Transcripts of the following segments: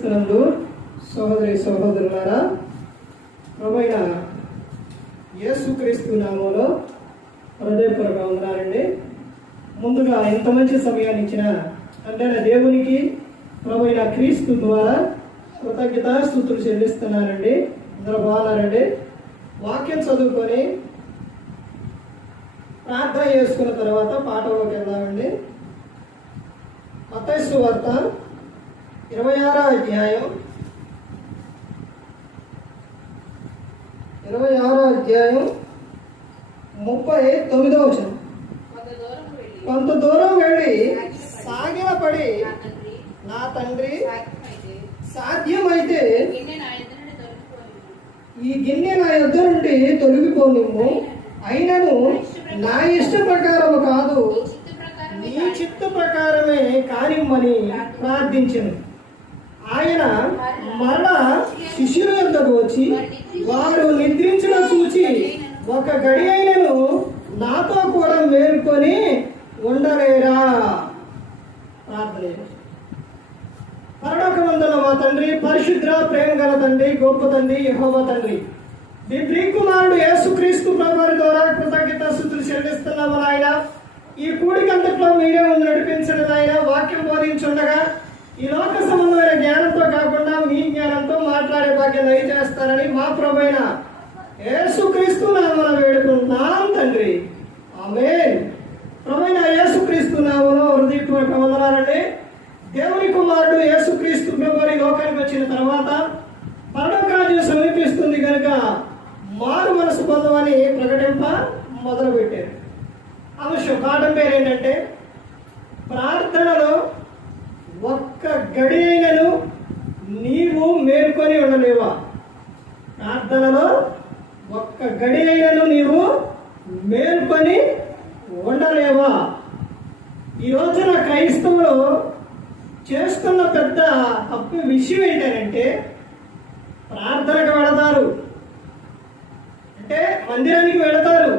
నందు సహోదరి సహోదరులారా, ప్రభువైన యేసుక్రీస్తు నామములో హృదయపూర్వక వందనాలండి. ముందుగా ఇంత మంచి సమయాన్ని ఇచ్చిన తండ్రైన దేవునికి ప్రభువైన క్రీస్తు ద్వారా కృతజ్ఞతాస్తుతులు చెల్లిస్తున్నానండి. అందరూ బాగున్నారండి. వాక్యం చదువుకొని ప్రార్థన చేసుకున్న తర్వాత పాఠంలోకి వెళ్దామండి. మత్తయి సువార్త 26వ అధ్యాయం 39వ వచనం. కొంత దూరం వెళ్ళి సాగిలపడి, నా తండ్రి సాధ్యమైతే ఈ గిన్నె నా యొద్ద నుండి తొలగిపోనిమ్ము, అయినను నా ఇష్ట ప్రకారము కాదు, నీ చిత్త ప్రకారమే కానిమ్మని ప్రార్థించెను. ఆయన మరణ శిష్యుల వద్దకు వచ్చి, వారు నిద్రించడం చూచి ఒక గడి అయినను నాతో కూడా మేలుకొని ఉండలేరా? ప్రార్థన. పరలోకమందున్న మా తండ్రి, పరిశుద్ధ ప్రేమ గల తండ్రి, గొప్ప తండ్రి, యెహోవా తండ్రి, మీ ప్రియకుమారుడు యేసుక్రీస్తు ప్రభువారి ద్వారా కృతజ్ఞతాస్తుతులు చెల్లిస్తున్నాము నాయన. ఈ కూడికంతట్లో మీరే ముందు నడిపించడం నాయన. వాక్యం బోధించుండగా ఈ లోక సంబంధమైన జ్ఞానంతో కాకుండా మీ జ్ఞానంతో మాట్లాడే భాగ్యం దయచేస్తారని మా ప్రభువైన యేసుక్రీస్తు నామమున వేడుకుంటున్నాం తండ్రి, ఆమేన్. ప్రభువైన యేసుక్రీస్తు నామములో హృదయపూర్వక వందనాలండి. దేవుని కుమారుడు యేసుక్రీస్తు ప్రభువారి లోకానికి వచ్చిన తర్వాత పరలోక రాజ్యం సమీపిస్తుంది కనుక మారు మనసు పొందమని ప్రకటింప మొదలుపెట్టారు. అవశ్యం పాఠం పేరు ఏంటంటే, ప్రార్థనలో ఒక్క గడి అయినను నీవు మేల్కొని ఉండలేవా? ప్రార్థనలో ఒక్క గడి అయినను నీవు మేల్కొని ఉండలేవా? ఈ రోజున క్రైస్తవులు చేస్తున్న పెద్ద తప్పు విషయం ఏంటంటే, ప్రార్థనకు వెళతారు, అంటే మందిరానికి వెళతారు,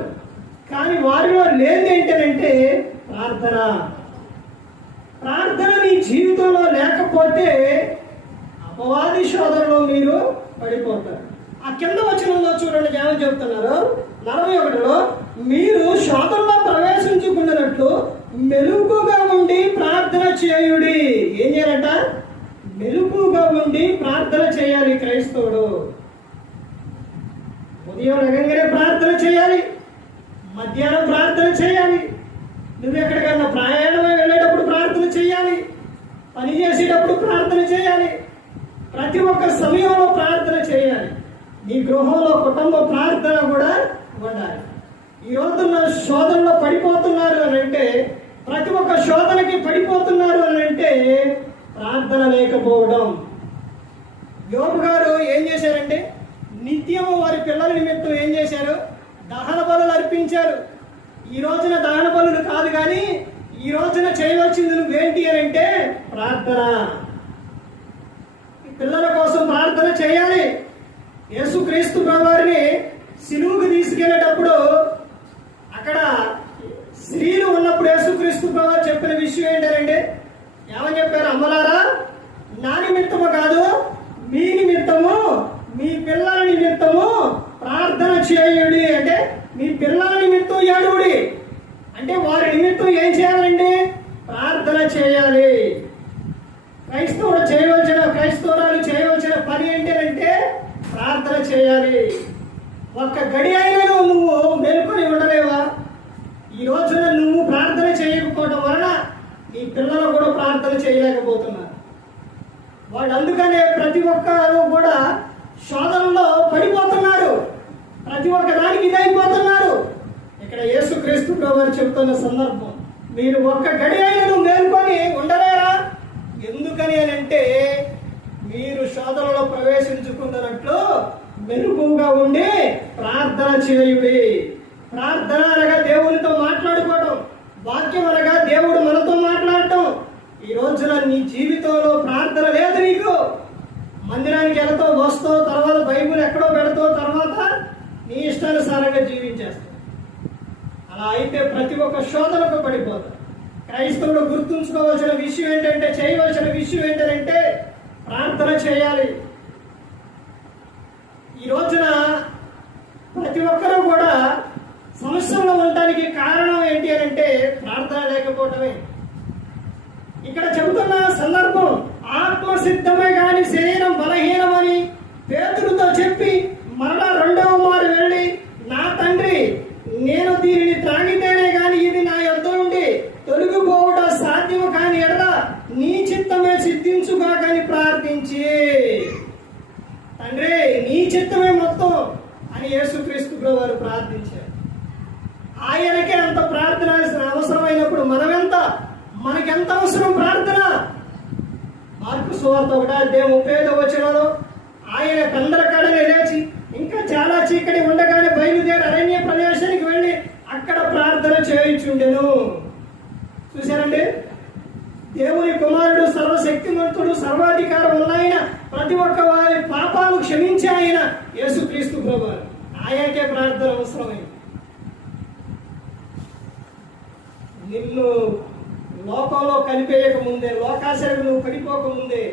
కానీ వారిలో లేదు ఏంటంటే ప్రార్థన. ప్రార్థన నీ జీవితంలో లేకపోతే అపవాది శోధనలో మీరు పడిపోతారు. ఆ కింద వచనంలో చూడండి, ఏమని చెబుతున్నారు? 41లో, మీరు శోధనలో ప్రవేశించుకున్నట్లు మెలుగుగా ఉండి ప్రార్థన చేయుడి. ఏం చేయాలంట? మెలుగుగా ఉండి ప్రార్థన చేయాలి క్రైస్తవుడు. ఉదయం రకంగానే ప్రార్థన చేయాలి, మధ్యాహ్నం ప్రార్థన చేయాలి, నువ్వు ఎక్కడికన్నా ప్రయాణమై వెళ్ళేటప్పుడు ప్రార్థన చేయాలి, పని చేసేటప్పుడు ప్రార్థన చేయాలి, ప్రతి ఒక్క సమయంలో ప్రార్థన చేయాలి. నీ గృహంలో కుటుంబ ప్రార్థన కూడా ఉండాలి. ఈ రోజున శోధనలో పడిపోతున్నారు అని అంటే, ప్రతి ఒక్క శోధనకి పడిపోతున్నారు అని అంటే ప్రార్థన లేకపోవడం. యోబు గారు ఏం చేశారంటే, నిత్యము వారి పిల్లల నిమిత్తం ఏం చేశారు? దహన బలులు అర్పించారు. ఈ రోజున దహన బలులు కాదు, కానీ ఈ రోజున చేయవలసింది నువ్వేంటి అని అంటే ప్రార్థన. పిల్లల కోసం ప్రార్థన చేయాలి. యేసుక్రీస్తు ప్రభువారిని సిలువుకు తీసుకెళ్లేటప్పుడు అక్కడ స్త్రీలు ఉన్నప్పుడు యేసుక్రీస్తు ప్రభువారు చెప్పిన విషయం ఏంటంటే, ఏమని చెప్పారు? అమ్మలారా, నా నిమిత్తము కాదు, మీ నిమిత్తము, మీ పిల్లల నిమిత్తము ప్రార్థన చేయుడి. అంటే మీ పిల్లల నిమిత్తం ఏడుడి, అంటే వారి నిమిత్తం ఏం చేయాలండి? ప్రార్థన చేయాలి. క్రైస్తవురాలు చేయవలసిన పని ఏంటంటే ప్రార్థన చేయాలి. ఒక్క గడి అయినా నువ్వు మేలుకొని ఉండలేవా? ఈ రోజున నువ్వు ప్రార్థన చేయకపోవడం వలన నీ పిల్లలు కూడా ప్రార్థన చేయలేకపోతున్నారు. వాళ్ళు అందుకనే ప్రతి ఒక్కరు కూడా శోధనలో పడిపోతున్నారు, ప్రతి ఒక్క దానికి ఇదైపోతున్నారు. ఇక్కడ యేసుక్రీస్తు ప్రభువారు చెబుతున్న సందర్భం, మీరు ఒక్క గడి అయినను మేల్కొని ఉండలేరా? ఎందుకని అని అంటే, మీరు శోధనలో ప్రవేశించుకున్నట్లు మెరుగుగా ఉండి ప్రార్థన చేయుడి. ప్రార్థన అనగా దేవునితో మాట్లాడుకోవడం, వాక్యం అనగా దేవుడు మనతో మాట్లాడటం. ఈ రోజున నీ జీవితంలో ప్రార్థన లేదు. నీకు మందిరానికి వెళతావు, వస్తావు, తర్వాత బైబిల్ ఎక్కడో పెడతావు, తర్వాత నీ ఇష్టానుసారంగా జీవించేస్తావు. అలా అయితే ప్రతి ఒక్క శోధనకు పడిపోతావు. క్రైస్తవుడు గుర్తుంచుకోవాల్సిన విషయం ఏంటంటే, చేయవలసిన విషయం ఏంటంటే ప్రార్థన ప్రార్థన చేయాలి. ఈ రోజున ప్రతి ఒక్కరూ కూడా సమస్యల్లో ఉండడానికి కారణం ఏంటి అని అంటే ప్రార్థన లేకపోవటమే. ఇక్కడ చెబుతున్న సందర్భం ఆత్మసిద్ధమే గాని శరీరం బలహీనమని పేతురుతో చెప్పి మరలా రెండవ మారు వెళ్ళి, నా తండ్రి, నేను దీనిని త్రాగితేనే గాని ఇది నా యొద్ద నుండి తొలగిపోవుట సాధ్యము కాని ఎడల నీ చిత్తమే సిద్ధించుగా కాని ప్రార్థించి, తండ్రి నీ చిత్తమే మొత్తం అని యేసుక్రీస్తు ప్రభువు వారు ప్రార్థించారు. ఆయనకే అంత ప్రార్థన అవసరమైనప్పుడు మనకెంత అవసరం ప్రార్థన? మార్కు సువార్త 1:35 ఆయన పెందలకాడనే లేచి ఇంకా చాలా చీకటి ఉండగానే బయలుదేరి అరణ్య ప్రదేశానికి వెళ్ళి అక్కడ ప్రార్థన చేయించుండెను. చూశారండి, దేవుని కుమారుడు, సర్వశక్తిమంతుడు, సర్వాధికారం ఉన్న ఆయన, ప్రతి ఒక్క వారి పాపాలు క్షమించే ఆయన యేసుక్రీస్తు ప్రభువు. ఆయనకే ప్రార్థన అవసరమైంది. నిన్ను లోకంలో కలిపేయక ముందే, లోకాశలకు నువ్వు పడిపోక ముందే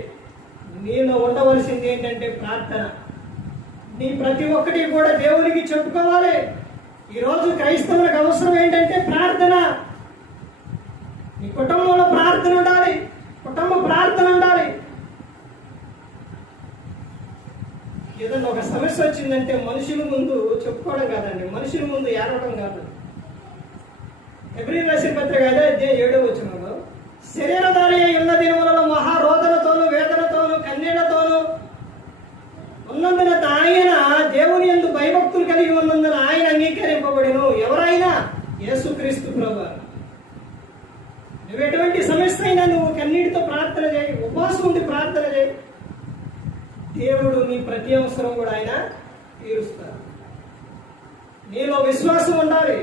నీలో ఉండవలసింది ఏంటంటే ప్రార్థన. నీ ప్రతి ఒక్కటి కూడా దేవునికి చెప్పుకోవాలి. ఈరోజు క్రైస్తవులకు అవసరం ఏంటంటే ప్రార్థన. నీ కుటుంబంలో ప్రార్థన ఉండాలి, కుటుంబ ప్రార్థన ఉండాలి. ఏదన్నా ఒక సమస్య వచ్చిందంటే మనుషుల ముందు చెప్పుకోవడం కాదండి, మనుషుల ముందు ఏడవడం కాదు. హెబ్రీయులకు రాసిన పత్రిక 5:7 శరీరధారి ఉన్న దినములలో మహారోదనతోను వేదనతోను కన్నీళ్లతోను ఉన్నందున ఆయన దేవుని యందు భయభక్తులు కలిగి ఉన్నందున ఆయన అంగీకరింపబడిను. ఎవరైనా యేసుక్రీస్తు ప్రభువు. నువ్వు ఎటువంటి సమస్య అయినా నువ్వు కన్నీటితో ప్రార్థన చేయి, ఉపవాసం ఉండి ప్రార్థన చేయి. దేవుడు నీ ప్రతి అవసరం కూడా ఆయన తీరుస్తారు. నీలో విశ్వాసం ఉండాలి.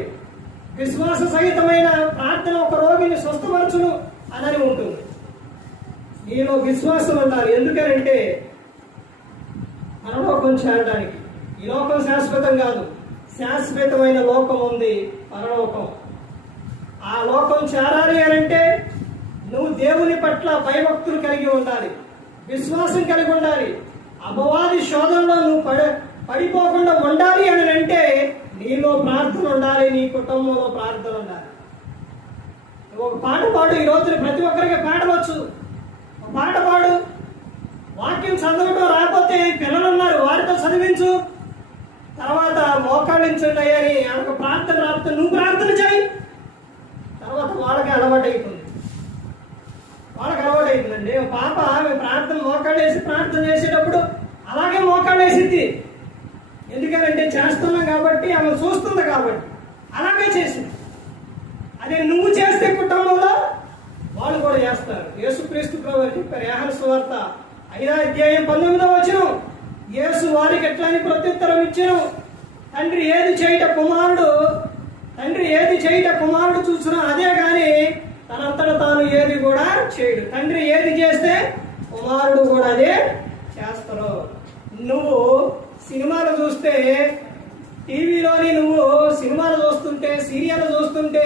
విశ్వాస సహితమైన ప్రార్థన ఒక రోగిని స్వస్థపరచును అని ఉంటుంది. నీలో విశ్వాసం ఉండాలి. ఎందుకనంటే పరలోకం చేరడానికి. ఈ లోకం శాశ్వతం కాదు, శాశ్వతమైన లోకం ఉంది, పరలోకం. ఆ లోకం చేరాలి అనంటే నువ్వు దేవుని పట్ల భయభక్తులు కలిగి ఉండాలి, విశ్వాసం కలిగి ఉండాలి. అపవాది శోధనలో నువ్వు పడిపోకుండా ఉండాలి అని అంటే నీలో ప్రార్థన ఉండాలి, నీ కుటుంబంలో ప్రార్థన ఉండాలి. ఒక పాట పాడు. ఈ రోజున ప్రతి ఒక్కరికి పాడవచ్చు. ఒక పాట పాడు. వాక్యం చదవడం రాకపోతే పిల్లలు ఉన్నారు, వారితో చదివించు. తర్వాత మోకాళ్ళించండి అని ఆమెకు ప్రార్థన రాకపోతే నువ్వు ప్రార్థన చేయి. తర్వాత వాళ్ళకి అలవాటు అవుతుంది. పాప ఆమె ప్రార్థన మోకాళ్ళేసి ప్రార్థన చేసేటప్పుడు అలాగే మోకాళ్ళేసిద్ది. ఎందుకనంటే చేస్తున్నాం కాబట్టి, ఆమె చూస్తుంది కాబట్టి అలాగే చేసింది. అదే నువ్వు చేస్తే కుటుంబంలో వాళ్ళు కూడా చేస్తారు. యేసుక్రీస్తు ప్రభువు చెప్పారు, యోహాను సువార్త 5:19 యేసు వారికి ఎట్లని ప్రత్యుత్తరం ఇచ్చెను, తండ్రి ఏది చేయుట కుమారుడు చూసినా అదే గాని తనంతట తాను ఏది కూడా చేయడు. తండ్రి ఏది చేస్తే కుమారుడు కూడా అదే చేస్తారు. నువ్వు సినిమాలు చూస్తే, టీవీలోని నువ్వు సినిమాలు చూస్తుంటే, సీరియల్ చూస్తుంటే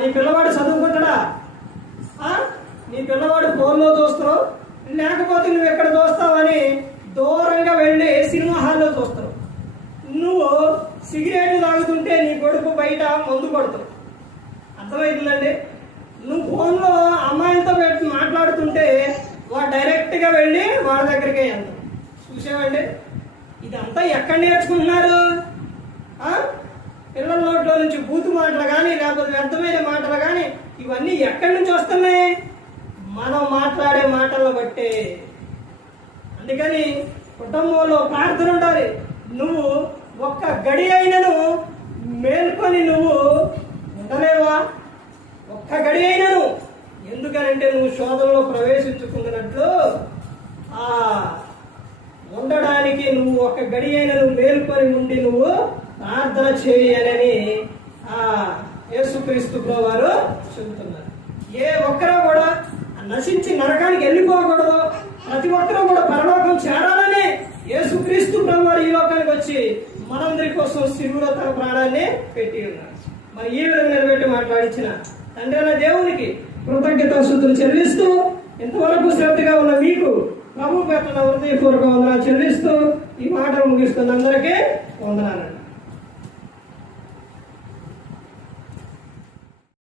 నీ పిల్లవాడు చదువుకుంటాడా? నీ పిల్లవాడు ఫోన్లో చూస్తావు, లేకపోతే నువ్వు ఎక్కడ చూస్తావని దూరంగా వెళ్ళి సినిమా హాల్లో చూస్తావు. నువ్వు సిగరెట్ తాగుతుంటే నీ కొడుకు బయట మందు కొడతావు. అర్థమవుతుందండి? నువ్వు ఫోన్లో అమ్మాయిలతో పెట్టి మాట్లాడుతుంటే వాడు డైరెక్ట్గా వెళ్ళి వాళ్ళ దగ్గరికే వెళ్తావు. చూసావండి? ఇదంతా ఎక్కడ నేర్చుకుంటున్నారు? పిల్లల నోట్లో నుంచి బూతు మాటలు కానీ, లేకపోతే వ్యర్థమైన మాటలు కానీ, ఇవన్నీ ఎక్కడి నుంచి వస్తున్నాయి? మనం మాట్లాడే మాటలను బట్టే. అందుకని కుటుంబంలో ప్రార్థన ఉండాలి. నువ్వు ఒక్క గడి అయినను మేల్కొని నువ్వు ఉండలేవా? ఒక్క గడి అయినను. ఎందుకనంటే నువ్వు శోధనలో ప్రవేశించుకున్నట్లు ఉండడానికి నువ్వు ఒక గడి అయిన నువ్వు మేల్కొని ఉండి నువ్వు ప్రార్థన చేయాలని యేసుక్రీస్తు ప్రభువు వారు చెబుతున్నారు. ఏ ఒక్కరూ కూడా నశించి నరకానికి వెళ్ళిపోకూడదు, ప్రతి ఒక్కరూ కూడా పరలోకం చేరాలని యేసుక్రీస్తు ప్రభువు వారు ఈ లోకానికి వచ్చి మనందరి కోసం సిలువలో తన ప్రాణాన్ని పెట్టి ఉన్నారు. మరి ఈ విధంగా నిలబెట్టి మాట్లాడించిన తండ్రి అయిన దేవునికి కృతజ్ఞతాస్తుతులు చెల్లిస్తూ ఇంతవరకు శ్రద్ధగా ఉన్న మీకు ప్రభు పెట్టిన హృదయపూర్వక వందనాలు చెల్లిస్తూ ఈ మాటలు ముగిస్తున్న అందరికీ వందనాలండి.